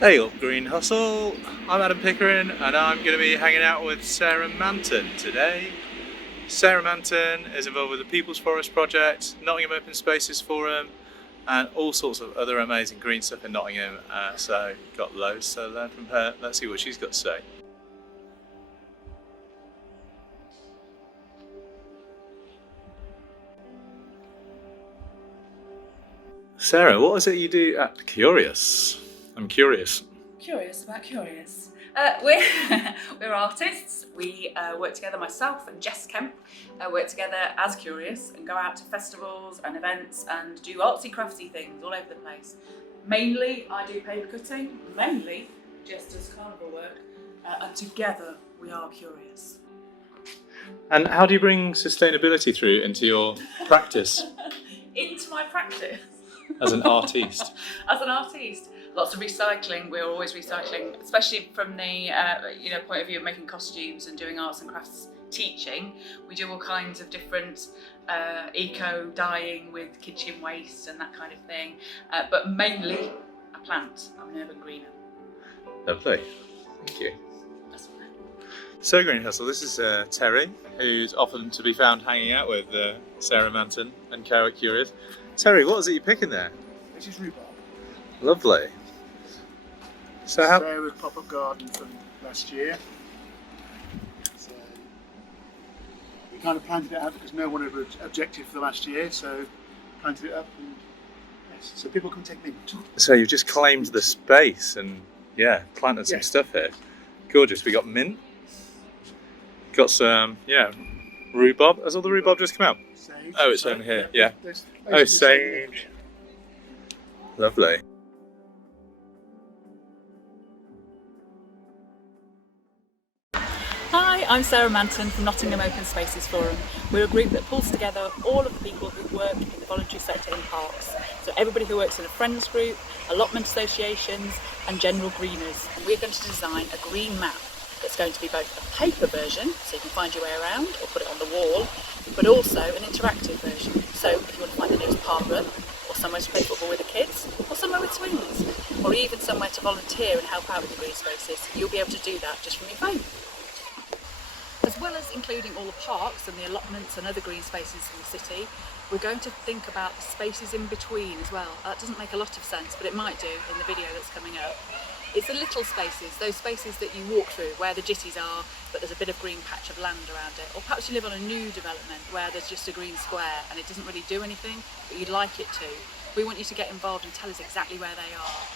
Hey up Green Hustle, I'm Adam Pickering and I'm going to be hanging out with Sarah Manton today. Sarah Manton is involved with the People's Forest Project, Nottingham Open Spaces Forum and all sorts of other amazing green stuff in Nottingham, so got loads to learn from her. Let's see what she's got to say. Sarah, what is it you do at Curious? I'm curious. Curious about curious. We're artists. We work together. Myself and Jess Kemp work together as Curious and go out to festivals and events and do artsy crafty things all over the place. Mainly I do paper cutting, mainly Jess does carnival work, and together we are Curious. And how do you bring sustainability through into your practice? Into my practice? As an artiste? As an artiste. Lots of recycling. We're always recycling, especially from the point of view of making costumes and doing arts and crafts teaching. We do all kinds of different eco dyeing with kitchen waste and that kind of thing, but mainly a plant. I'm an urban greener. Lovely, thank you. That's all right. So Green Hustle, this is Terry, who's often to be found hanging out with Sarah Manton and Cara Curious. Terry, what is it you're picking there? This is rhubarb. Lovely. So how? Sarah's pop-up garden from last year. So we kind of planted it out because no one ever objected for the last year, so planted it up and yes, so people can take mint. So you've just claimed the space and planted some stuff here. Gorgeous. We got mint. Got some rhubarb. Has all the rhubarb just come out? Sage. Oh, it's over here. Yeah. There's Sage. Lovely. Hi, I'm Sarah Manton from Nottingham Open Spaces Forum. We're a group that pulls together all of the people who work in the voluntary sector in parks. So everybody who works in a friends group, allotment associations and general greeners. And we're going to design a green map that's going to be both a paper version, so you can find your way around or put it on the wall, but also an interactive version. So if you want to find the nearest park run, or somewhere to play football with the kids, or somewhere with swings, or even somewhere to volunteer and help out with the green spaces, you'll be able to do that just from your phone. As well as including all the parks and the allotments and other green spaces in the city, we're going to think about the spaces in between as well. That doesn't make a lot of sense, but it might do in the video that's coming up. It's the little spaces, those spaces that you walk through where the jitties are, but there's a bit of green patch of land around it. Or perhaps you live on a new development where there's just a green square and it doesn't really do anything, but you'd like it to. We want you to get involved and tell us exactly where they are.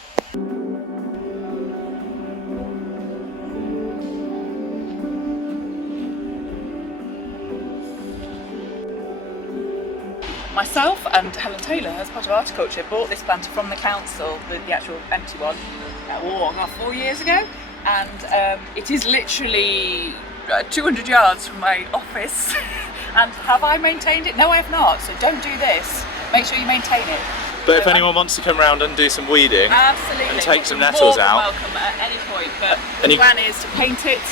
Myself and Helen Taylor, as part of Articulture, bought this planter from the council, the actual empty one, 4 years ago, and it is literally 200 yards from my office. And have I maintained it? No, I have not, so don't do this. Make sure you maintain it. But if anyone wants to come round and do some weeding absolutely, and take some nettles out, welcome at any point. But the plan is to paint it,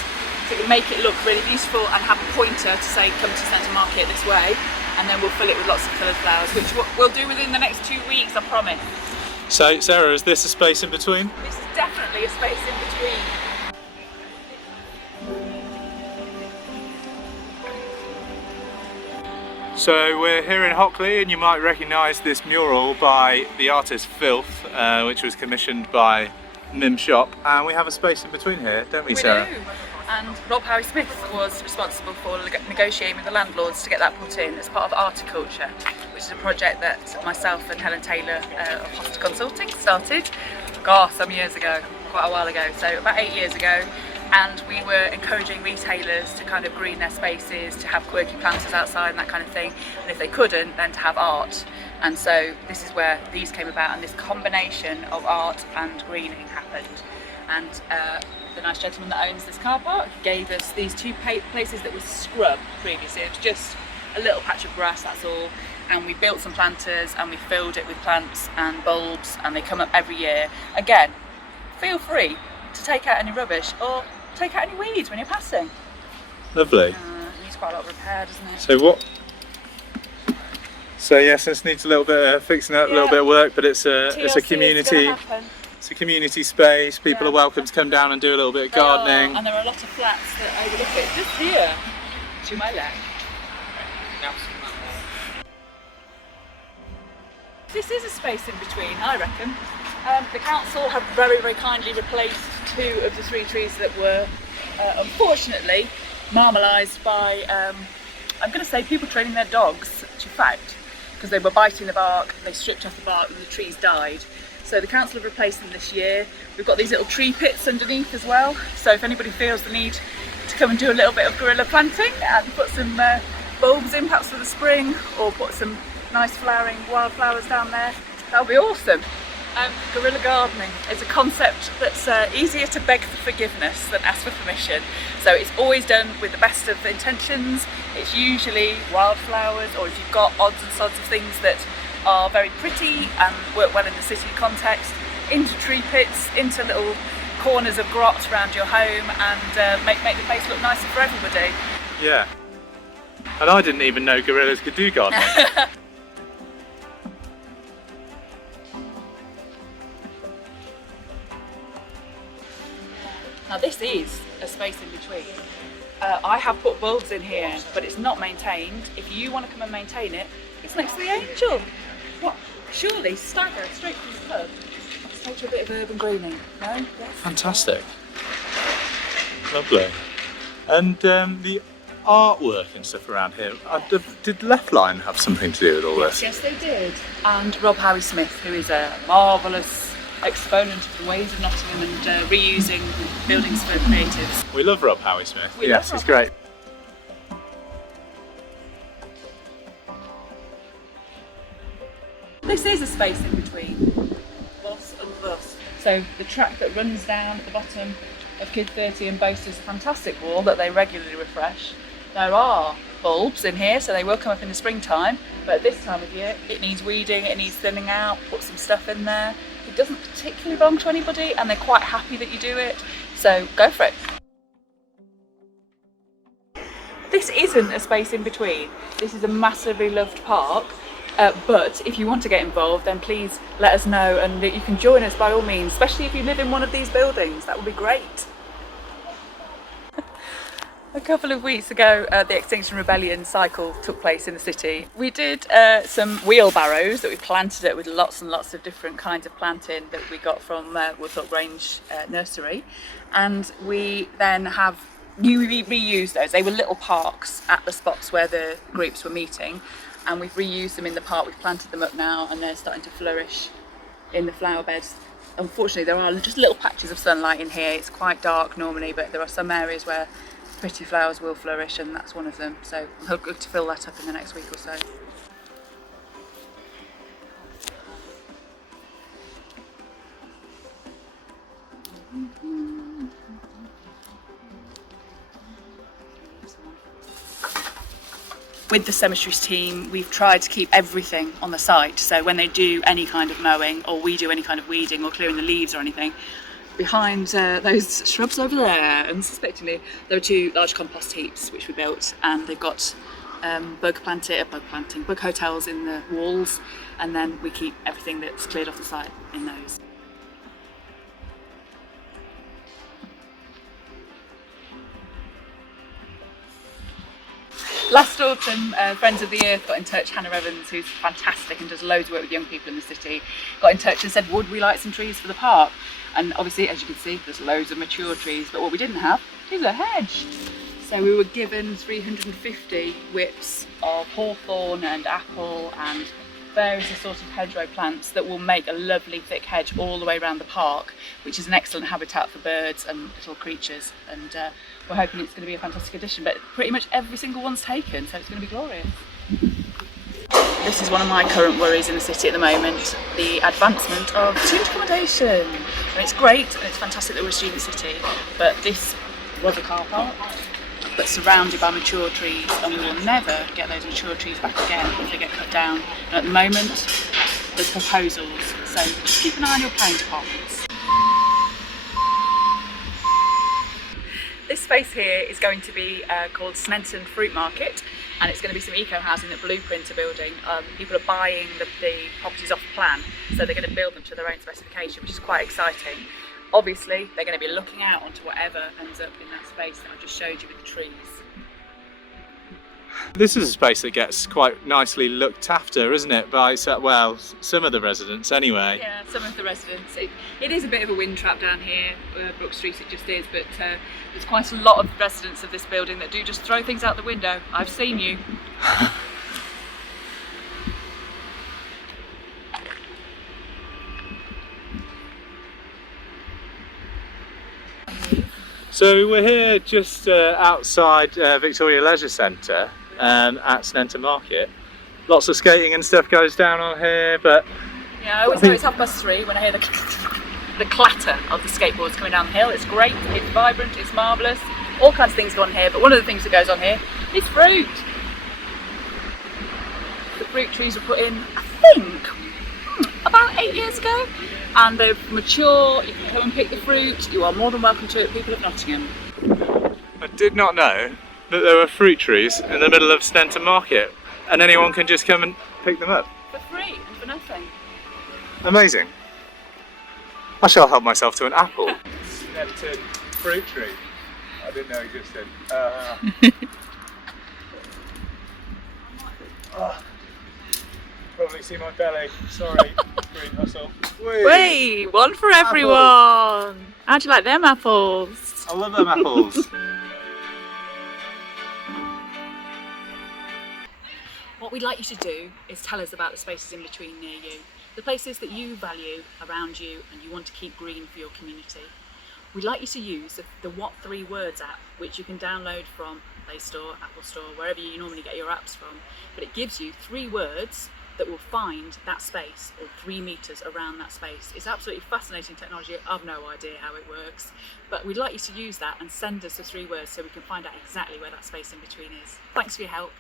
to make it look really beautiful, and have a pointer to say come to Centre Market this way. And then we'll fill it with lots of coloured flowers, which we'll do within the next 2 weeks, I promise. So, Sarah, is this a space in between? This is definitely a space in between. So we're here in Hockley, and you might recognise this mural by the artist Filth, which was commissioned by Mim Shop, and we have a space in between here, don't we, Sarah? We do. And Rob Harry Smith was responsible for negotiating with the landlords to get that put in as part of Articulture, which is a project that myself and Helen Taylor of Hoster Consulting started, some years ago, quite a while ago, so about 8 years ago. And we were encouraging retailers to kind of green their spaces, to have quirky planters outside and that kind of thing. And if they couldn't, then to have art. And so this is where these came about, and this combination of art and greening happened. And the nice gentleman that owns this car park gave us these two places that was scrub previously. It was just a little patch of grass, that's all. And we built some planters and we filled it with plants and bulbs, and they come up every year. Again, feel free to take out any rubbish or take out any weeds when you're passing. Lovely. It needs quite a lot of repair, doesn't it? So what? So yes, this needs a little bit of fixing up, a little bit of work, but it's a community It's a community space. People Yeah. are welcome to come down and do a little bit of gardening. And there are a lot of flats that overlook it. Just here, to my left. This is a space in between, I reckon. The council have very, very kindly replaced 2 of the 3 trees that were unfortunately marmalised by, I'm going to say, people training their dogs to fact, because they were biting the bark, they stripped off the bark and the trees died. So the council have replaced them this year. We've got these little tree pits underneath as well, so if anybody feels the need to come and do a little bit of guerrilla planting and put some bulbs in perhaps for the spring, or put some nice flowering wildflowers down there, that would be awesome. Guerrilla gardening is a concept that's easier to beg for forgiveness than ask for permission. So it's always done with the best of intentions. It's usually wildflowers, or if you've got odds and sods of things that are very pretty and work well in the city context, into tree pits, into little corners of grot around your home, and make the place look nicer for everybody. Yeah. And I didn't even know gorillas could do gardening. Now this is a space in between. I have put bulbs in here, but it's not maintained. If you want to come and maintain it, it's next to the Angel. What? Surely stagger straight from the pub. Let's take to a bit of urban greening. No? Yes? Fantastic. Lovely. And the artwork and stuff around here, did Left Line have something to do with all this? Yes, they did. And Rob Howie Smith, who is a marvellous exponent of the ways of Nottingham and reusing buildings for creatives. We love Rob Howie Smith. We Yes, love he's Rob. great. This is a space in between Boss and Bus. So the track that runs down at the bottom of Kid 30 and boasts a fantastic wall that they regularly refresh. There are bulbs in here, so they will come up in the springtime, but at this time of year it needs weeding, it needs thinning out, put some stuff in there. It doesn't particularly belong to anybody and they're quite happy that you do it, so go for it. This isn't a space in between. This is a massively loved park, but if you want to get involved, then please let us know, and you can join us by all means, especially if you live in one of these buildings. That would be great. A couple of weeks ago, the Extinction Rebellion cycle took place in the city. We did some wheelbarrows that we planted it with lots and lots of different kinds of planting that we got from Woodthorpe Grange Nursery, and we then have reused those. They were little parks at the spots where the groups were meeting, and we've reused them in the park. We've planted them up now and they're starting to flourish in the flower beds. Unfortunately, there are just little patches of sunlight in here. It's quite dark normally, but there are some areas where pretty flowers will flourish, and that's one of them. So I'm hoping to fill that up in the next week or so. With the cemeteries team, we've tried to keep everything on the site. So when they do any kind of mowing, or we do any kind of weeding or clearing the leaves or anything, behind those shrubs over there, unsuspectingly, there are 2 large compost heaps which we built, and they've got bug hotels in the walls, and then we keep everything that's cleared off the site in those. Last autumn, Friends of the Earth got in touch. Hannah Evans, who's fantastic and does loads of work with young people in the city, got in touch and said, would we like some trees for the park? And obviously, as you can see, there's loads of mature trees, but what we didn't have is a hedge. So we were given 350 whips of hawthorn and apple and various assorted hedgerow plants that will make a lovely thick hedge all the way around the park, which is an excellent habitat for birds and little creatures. And we're hoping it's going to be a fantastic addition, but pretty much every single one's taken, so it's going to be glorious. This is one of my current worries in the city at the moment, the advancement of student accommodation. And it's great and it's fantastic that we're a student city, but this was a car park, but surrounded by mature trees, and we will never get those mature trees back again if they get cut down. And at the moment, there's proposals, so just keep an eye on your planning departments. This space here is going to be called Smenton Fruit Market, and it's going to be some eco-housing that Blueprint are building. People are buying the properties off plan, so they're going to build them to their own specification, which is quite exciting. Obviously, they're going to be looking out onto whatever ends up in that space that I just showed you with the trees. This is a space that gets quite nicely looked after, isn't it? By, well, some of the residents anyway. Yeah, some of the residents. It is a bit of a wind trap down here, Brook Street it just is, but there's quite a lot of residents of this building that do just throw things out the window. I've seen you. So we're here just outside Victoria Leisure Centre at Smenton Market. Lots of skating and stuff goes down on here, but yeah, I always know it's 3:30 when I hear the clatter of the skateboards coming down the hill. It's great, it's vibrant, it's marvellous. All kinds of things go on here, but one of the things that goes on here is fruit. The fruit trees were put in, I think, about 8 years ago, and they're mature. You can come and pick the fruit. You are more than welcome to it, people of Nottingham. I did not know that there were fruit trees in the middle of Smenton Market, and anyone can just come and pick them up. For free and for nothing. Amazing. I shall help myself to an apple. Smenton fruit tree. I didn't know existed. Probably see my belly. Sorry, green hustle. Wait, one for everyone. How'd you like them apples? I love them apples. What we'd like you to do is tell us about the spaces in between near you, the places that you value around you and you want to keep green for your community. We'd like you to use the What 3 Words app, which you can download from Play Store, Apple Store, wherever you normally get your apps from. But it gives you 3 words that will find that space, or 3 meters around that space. It's absolutely fascinating technology. I've no idea how it works, but we'd like you to use that and send us the 3 words so we can find out exactly where that space in between is. Thanks for your help.